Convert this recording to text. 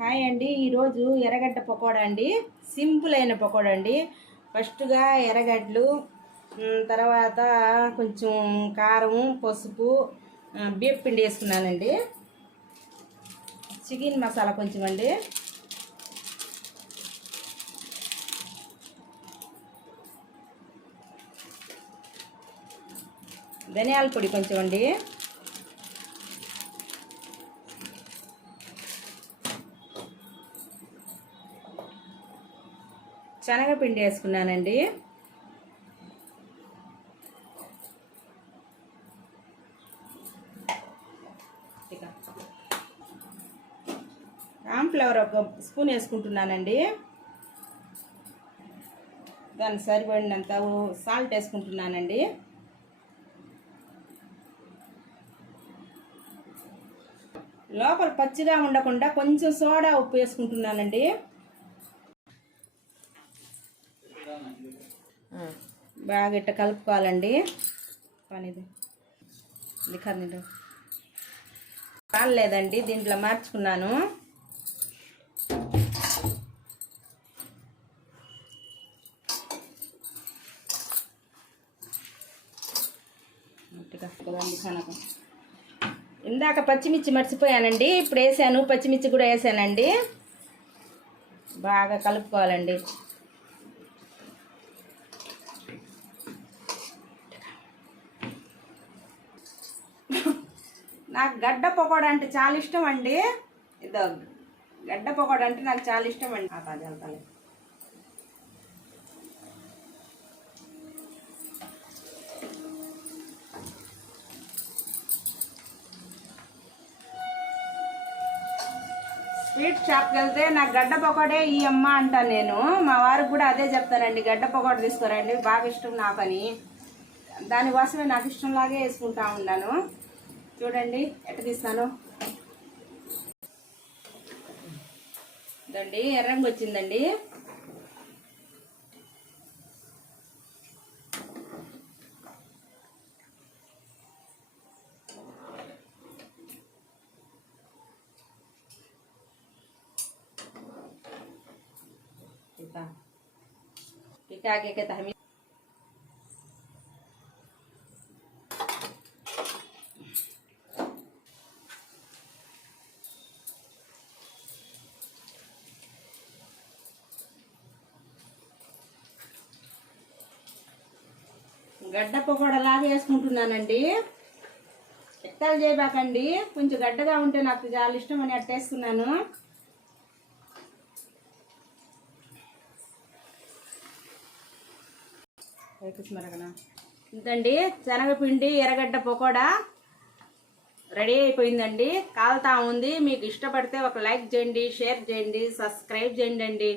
Hi అండి. ఈరోజు ఎర్రగడ్డ పకోడా అండి. సింపుల్ అయిన పకోడా అండి. ఫస్ట్గా ఎర్రగడ్డలు, తర్వాత కొంచెం కారం, పసుపు, బియ్యం పిండి వేసుకున్నానండి. చికెన్ మసాలా కొంచెం అండి, ధనియాల పొడి కొంచెం అండి, శనగపిండి వేసుకున్నానండి, కార్న్‌ఫ్లవర్ ఒక స్పూన్ వేసుకుంటున్నానండి. దానికి సరిపడినంత సాల్ట్ వేసుకుంటున్నానండి. లోపల పచ్చిగా ఉండకుండా కొంచెం సోడా ఉప్పు వేసుకుంటున్నానండి. బాగా ఇట్ట కలుపుకోవాలండి. పనిది కాలేదండి, దీంట్లో మార్చుకున్నాను. ఇందాక పచ్చిమిర్చి మర్చిపోయానండి, ఇప్పుడు వేసాను. పచ్చిమిర్చి కూడా వేసానండి. బాగా కలుపుకోవాలండి. నాకు గడ్డ పకోడా అంటే చాలా ఇష్టం అండి. ఇదో గడ్డ పకోడా అంటే నాకు చాలా ఇష్టం అండి. వెళ్తాను. స్వీట్ షాప్కి వెళ్తే నాకు గడ్డ పకోడే ఈ అమ్మ అంటాను నేను. మా వారికి కూడా అదే చెప్తానండి, గడ్డ పకోడా తీసుకురండి, బాగా ఇష్టం నాకని. దానికోసమే నాకు ఇష్టంలాగే వేసుకుంటా ఉన్నాను. చూడండి ఎట్ట తీస్తాను. ఇదండి ఎర్రంగా వచ్చిందండి. ठीक है, आगे कहता है గడ్డ పకోడా లాగా వేసుకుంటున్నానండి. ఎక్కలు చేయబాకండి, కొంచెం గడ్డగా ఉంటే నాకు చాలా ఇష్టం అని అట్టేస్తున్నాను. ఇంతండి శనగపిండి ఎర్రగడ్డ పకోడా రెడీ అయిపోయిందండి. కాలుతా ఉంది. మీకు ఇష్టపడితే ఒక లైక్ చేయండి, షేర్ చేయండి, సబ్స్క్రైబ్ చేయండి.